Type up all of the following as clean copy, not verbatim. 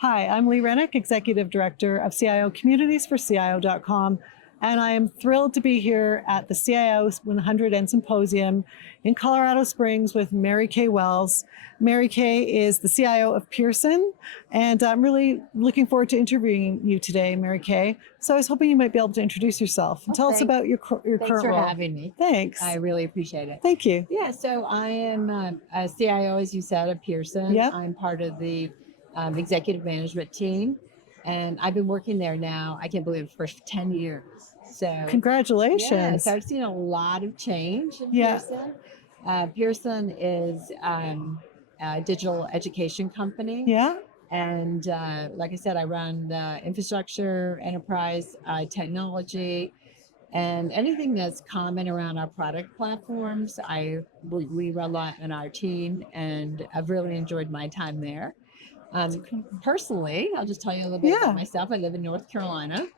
Hi, I'm Lee Rennick, Executive Director of CIO Communities for CIO.com, and I am thrilled to be here at the CIO 100 and Symposium in Colorado Springs with Mary Kay Wells. Mary Kay is the CIO of Pearson, and I'm really looking forward to interviewing you today, Mary Kay. So I was hoping you might be able to introduce yourself and Well, tell us about your thanks current for role. having me. Thanks. I really appreciate it. Thank you. Yeah, so I am a CIO, as you said, of Pearson. Yep. I'm part of the executive management team, and I've been working there now, I can't believe it, for 10 years. So, Congratulations. yeah, so I've seen a lot of change in Yeah. Pearson. Pearson is a digital education company. Yeah. And like I said, I run the infrastructure, enterprise, technology, and anything that's common around our product platforms. We run a lot in our team, and I've really enjoyed my time there. Personally, I'll just tell you a little bit Yeah. about myself. I live in North Carolina,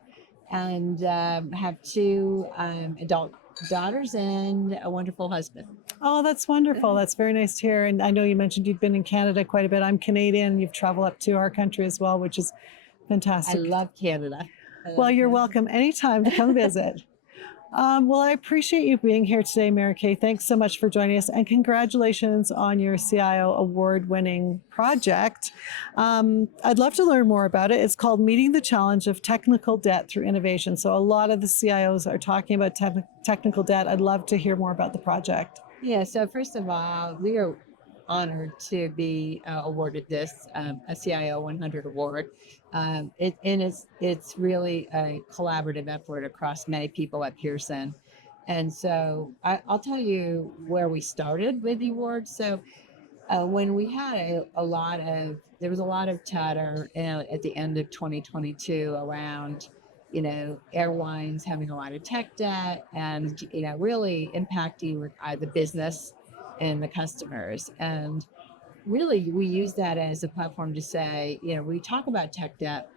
and have two adult daughters and a wonderful husband. Oh, that's wonderful. That's very nice to hear. And I know you mentioned you've been in Canada quite a bit. I'm Canadian. You've traveled up to our country as well, which is I fantastic. love Canada. Well, you're welcome anytime to come visit. Well, I appreciate you being here today, Mary Kay. Thanks so much for joining us, and congratulations on your CIO award-winning project. I'd love to learn more about it. It's called Meeting the Challenge of Technical Debt Through Innovation. So a lot of the CIOs are talking about technical debt. I'd love to hear more about the project. Yeah, so first of all, we are honored to be awarded this a CIO 100 award. It's really a collaborative effort across many people at Pearson. And so I'll tell you where we started with the award. So when we had there was a lot of chatter at the end of 2022 around, airlines having a lot of tech debt and, really impacting the business and the customers. And really, we use that as a platform to say, we talk about tech debt,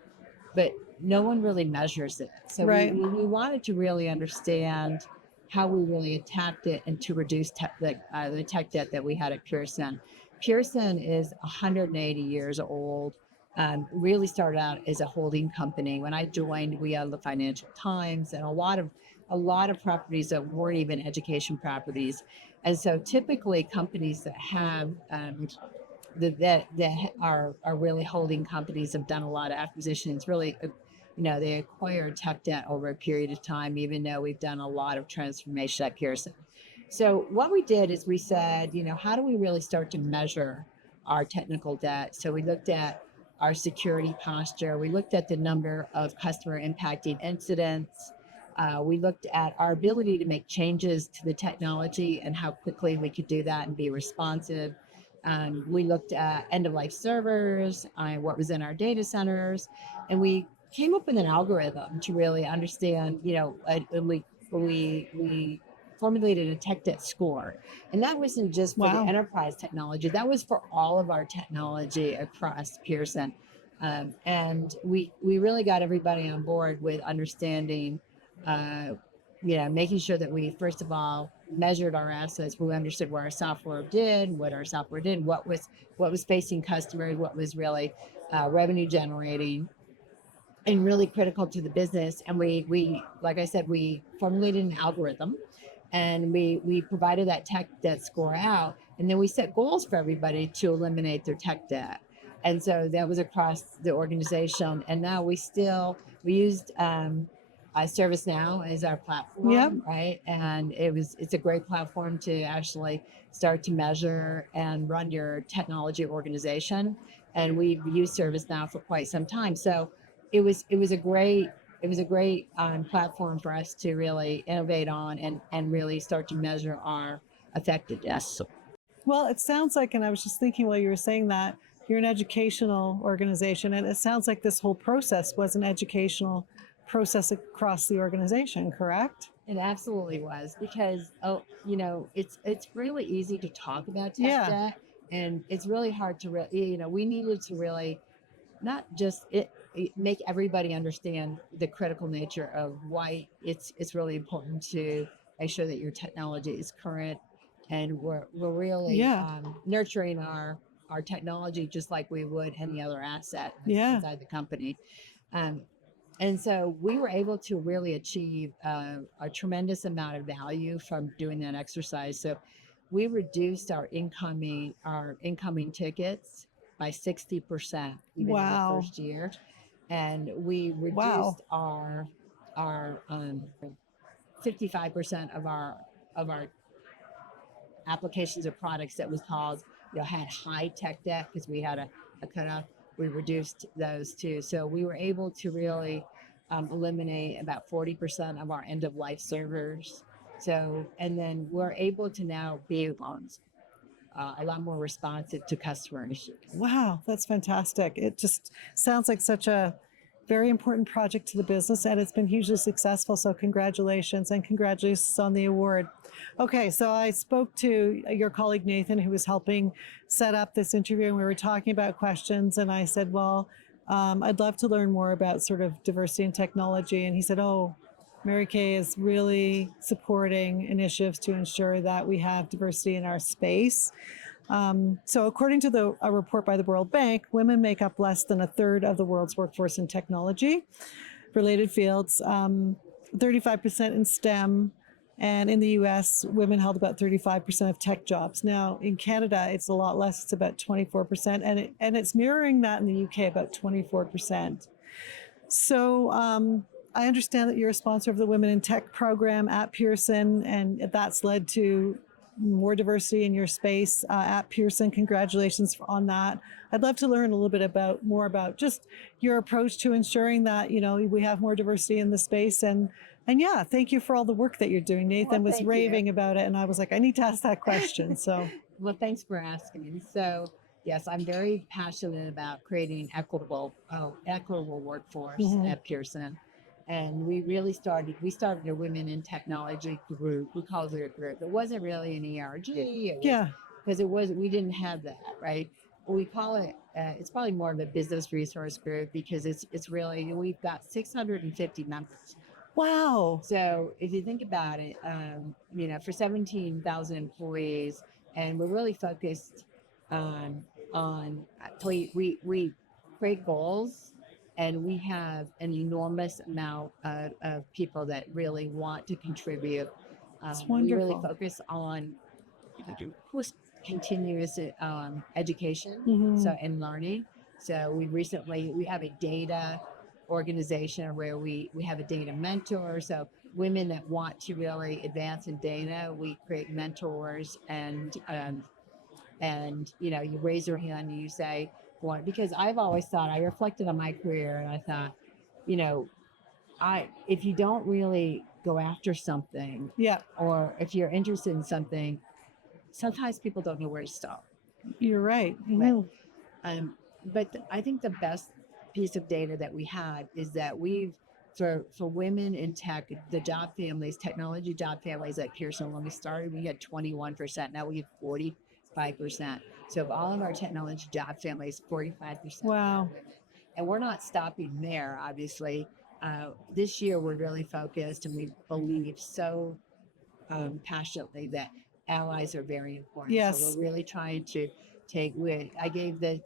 but no one really measures it. So Right. we wanted to really understand how we really attacked it and to reduce the tech debt that we had at Pearson. Pearson is 180 years old. Really started out as a holding company. When I joined, we had the Financial Times and a lot of properties that weren't even education properties. And so typically companies that have that are really holding companies have done a lot of acquisitions. Really, they acquired tech debt over a period of time, even though we've done a lot of transformation at Pearson. So what we did is we said, how do we really start to measure our technical debt? So we looked at our security posture. We looked at the number of customer impacting incidents. We looked at our ability to make changes to the technology and how quickly we could do that and be responsive. We looked at end-of-life servers, what was in our data centers, and we came up with an algorithm to really understand, we formulated a tech debt score. And that wasn't just for the enterprise technology, that was for all of our technology across Pearson. And we really got everybody on board with understanding, making sure that we, first of all, measured our assets. We understood what our software did, what was facing customers, what was really revenue generating, and really critical to the business. And we like I said, we formulated an algorithm, and we provided that tech debt score out, and then we set goals for everybody to eliminate their tech debt. And so that was across the organization. And now we used ServiceNow as our platform, Yep. right? And it's a great platform to actually start to measure and run your technology organization. And we've used ServiceNow for quite some time. So it was a great platform for us to really innovate on and really start to measure our effectiveness. Well, it sounds like, and I was just thinking while you were saying that, you're an educational organization, and it sounds like this whole process was an educational process across the organization, correct? It absolutely was, because it's really easy to talk about tech debt, and it's really hard to we needed to really not just make everybody understand the critical nature of why it's really important to make sure that your technology is current, and we're really nurturing our our technology just like we would any other asset Yeah. inside the company. Um, and so we were able to really achieve a tremendous amount of value from doing that exercise. So we reduced our incoming tickets by 60% even in the Wow. first year, and we Wow. reduced our 55% of our applications or products that was called, had high tech debt because we had a cutoff. We reduced those too. So we were able to really eliminate about 40% of our end of life servers. So, and then we're able to now be a lot more responsive to customer issues. Wow, that's fantastic. It just sounds like such a very important project to the business, and it's been hugely successful. So, congratulations and congratulations on the award. Okay, so I spoke to your colleague Nathan, who was helping set up this interview, and we were talking about questions. And I said, well, I'd love to learn more about sort of diversity and technology. And he said, oh, Mary Kay is really supporting initiatives to ensure that we have diversity in our space. So according to a report by the World Bank, women make up less than a third of the world's workforce in technology related fields, 35% in STEM, and in the US, women held about 35% of tech jobs. Now in Canada, it's a lot less, it's about 24%, and it's mirroring that in the UK, about 24%. So I understand that you're a sponsor of the Women in Tech program at Pearson, and that's led to more diversity in your space at Pearson. Congratulations on that. I'd love to learn a little bit more about just your approach to ensuring that we have more diversity in the space. And yeah, thank you for all the work that you're doing. Nathan was thank you. raving about it, and I was like, I need to ask that question. So Well, thanks for asking. So, yes, I'm very passionate about creating equitable workforce Mhm. at Pearson. And we started a women in technology group. We called it a group. It wasn't really an ERG. yeah, Because we didn't have that, right? We call it, it's probably more of a business resource group because it's really, we've got 650 members. wow, So if you think about it, for 17,000 employees, and we're really focused we create goals, and we have an enormous amount of people that really want to contribute. it's We really wonderful. focus on continuous education, Mhm. and learning. So we have a data organization where we have a data mentor. So women that want to really advance in data, we create mentors, and you raise your hand and you say, "What?" Because I've always thought, I reflected on my career and I thought, you know, if you don't really go after something, Yeah, or if you're interested in something, sometimes people don't know where to start. you're right. Right. Mhm. But I think the best piece of data that we had is that for women in tech, the job families, technology job families at Pearson, when we started, we had 21%. Now we have 45%. So of all of our technology job families, 45% are Wow. women. And we're not stopping there, obviously. This year, we're really focused, and we believe so passionately that allies are very important. So Yes. we're really trying to I gave the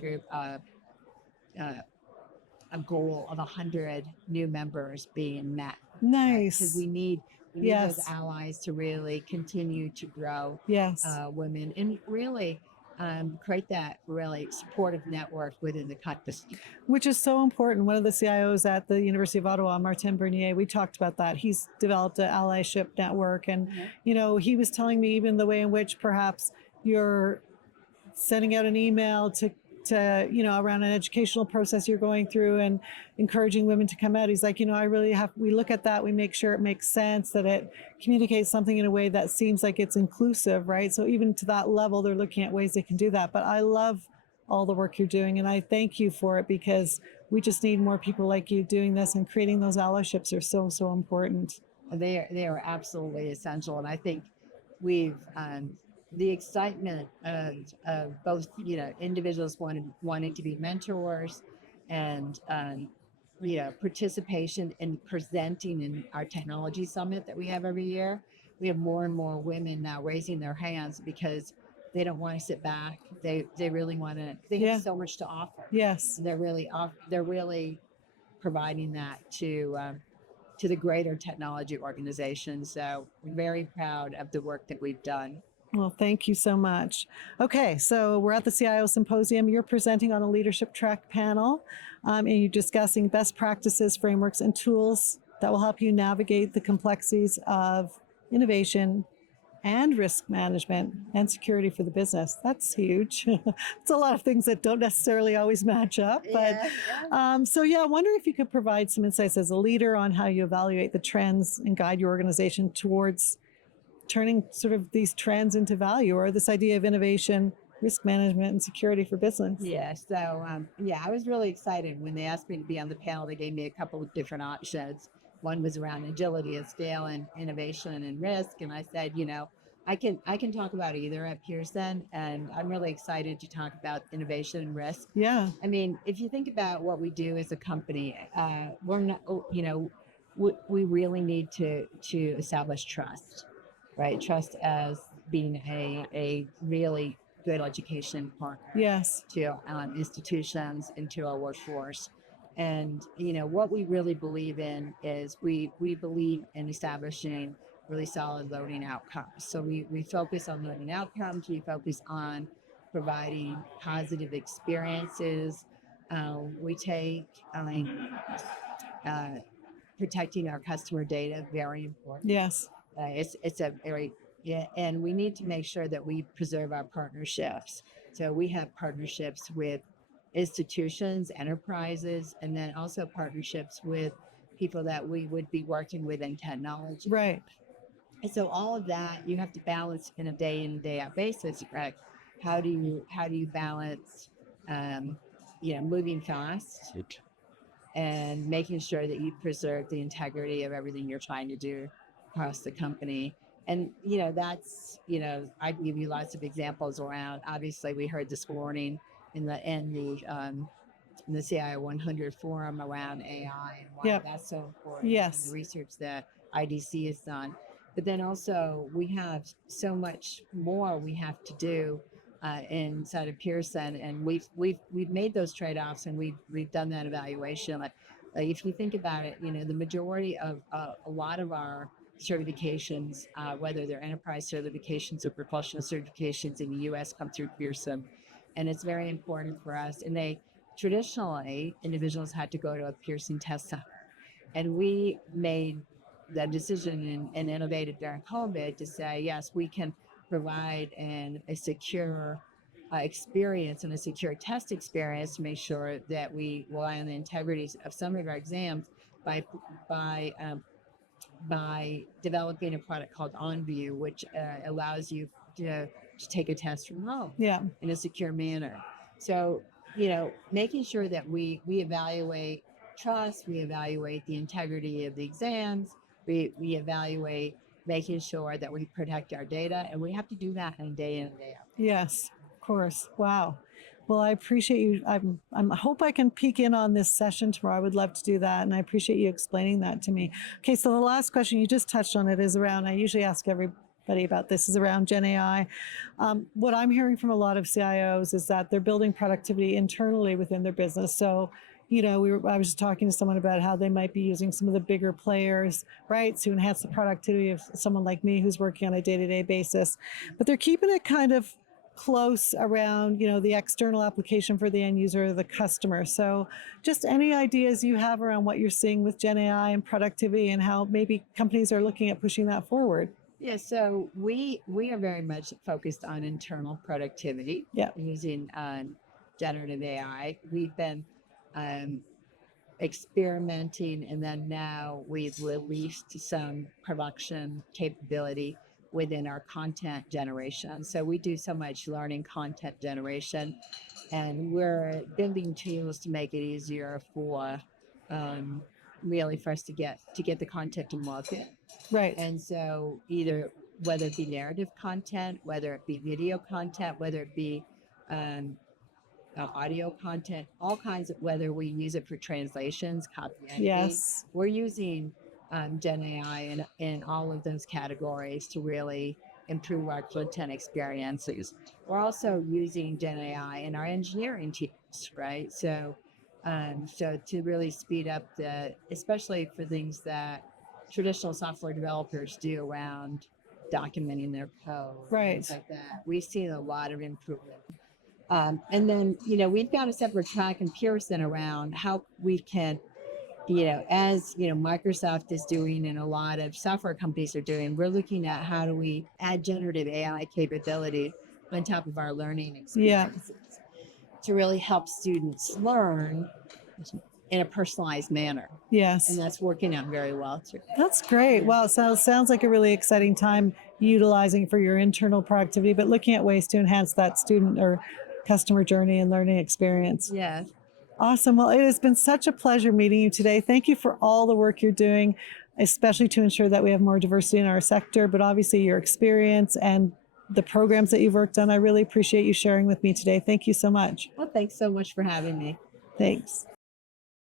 group a goal of 100 new members being met, right? Because Nice. we need those Yes. allies to really continue to grow Yes. women, and really create that really supportive network within the company. Which is so important. One of the CIOs at the University of Ottawa, Martin Bernier, we talked about that. He's developed an allyship network. And, he was telling me even the way in which perhaps you're sending out an email to around an educational process you're going through and encouraging women to come out. He's like, we look at that, we make sure it makes sense, that it communicates something in a way that seems like it's inclusive, right? So even to that level, they're looking at ways they can do that. But I love all the work you're doing, and I thank you for it, because we just need more people like you doing this, and creating those allyships are so, so important. They are absolutely essential, and I think we've the excitement of both individuals wanting to be mentors, and participation in presenting in our technology summit that we have every year. We have more and more women now raising their hands because They don't want to sit back. They really want to. They Yeah. have so much to offer. Yes. They're really providing that to the greater technology organization. So we're very proud of the work that we've done. Well, thank you so much. Okay, so we're at the CIO Symposium. You're presenting on a leadership track panel, and you're discussing best practices, frameworks, and tools that will help you navigate the complexities of innovation and risk management and security for the business. That's huge. It's a lot of things that don't necessarily always match up. But so, yeah, I wonder if you could provide some insights as a leader on how you evaluate the trends and guide your organization towards turning sort of these trends into value, or this idea of innovation, risk management, and security for business. Yeah. So, I was really excited when they asked me to be on the panel. They gave me a couple of different options. One was around agility and scale and innovation and risk. And I said, I can talk about either at Pearson. And I'm really excited to talk about innovation and risk. Yeah. I mean, if you think about what we do as a company, we're not, we really need to establish trust, right? Trust as being a really good education partner Yes. to institutions and to our workforce. And what we really believe in is we believe in establishing really solid learning outcomes. So we focus on learning outcomes. We focus on providing positive experiences. We take protecting our customer data very important. Yes. It's a very and we need to make sure that we preserve our partnerships. So we have partnerships with institutions, enterprises, and then also partnerships with people that we would be working with in technology. Right. And so all of that you have to balance in a day in, day out basis, right? How do you balance moving fast and making sure that you preserve the integrity of everything you're trying to do across the company? And I can give you lots of examples around. Obviously, we heard this morning in the CIO 100 forum around AI and why that's so important. Yes. And the research that IDC has done. But then also we have so much more we have to do inside of Pearson, and we've made those trade-offs, and we've done that evaluation. Like if you think about it, the majority of a lot of our certifications, whether they're enterprise certifications or professional certifications in the U.S., come through Pearson, and it's very important for us. And traditionally individuals had to go to a Pearson test center, and we made the decision and innovated during COVID to say, yes, we can provide a secure experience and a secure test experience to make sure that we rely on the integrity of some of our exams by developing a product called OnView, which allows you to take a test from home in a secure manner. So, making sure that we evaluate trust, we evaluate the integrity of the exams, we evaluate making sure that we protect our data, and we have to do that day in and day out. Yes, of course. Wow. Well, I appreciate you. I hope I can peek in on this session tomorrow. I would love to do that, and I appreciate you explaining that to me. Okay, so the last question, you just touched on it, is around, I usually ask everybody about this, is around Gen AI. What I'm hearing from a lot of CIOs is that they're building productivity internally within their business. So I was just talking to someone about how they might be using some of the bigger players, right, to enhance the productivity of someone like me who's working on a day-to-day basis. But they're keeping it kind of close around, the external application for the end user or the customer. So just any ideas you have around what you're seeing with Gen AI and productivity and how maybe companies are looking at pushing that forward? Yeah, so we are very much focused on internal productivity using generative AI. We've been experimenting, and then now we've released some production capability within our content generation. So we do so much learning content generation, and we're building tools to make it easier for really for us to get the content to market. Right. And so whether it be narrative content, whether it be video content, whether it be audio content, all kinds of, whether we use it for translations, copy editing. Yes. We're using Gen AI in all of those categories to really improve our content experiences. We're also using Gen AI in our engineering teams, right? So to really speed up especially for things that traditional software developers do around documenting their code, Right. things like that. We've seen a lot of improvement. And then, we've got a separate track in Pearson around how we can, as Microsoft is doing and a lot of software companies are doing, we're looking at how do we add generative AI capability on top of our learning Yeah. experiences to really help students learn in a personalized manner. Yes. And that's working out very well too. That's great. Wow. So sounds like a really exciting time utilizing for your internal productivity, but looking at ways to enhance that student or customer journey and learning experience. Yes. Awesome. Well, it has been such a pleasure meeting you today. Thank you for all the work you're doing, especially to ensure that we have more diversity in our sector, but obviously your experience and the programs that you've worked on. I really appreciate you sharing with me today. Thank you so much. Well, thanks so much for having me. Thanks.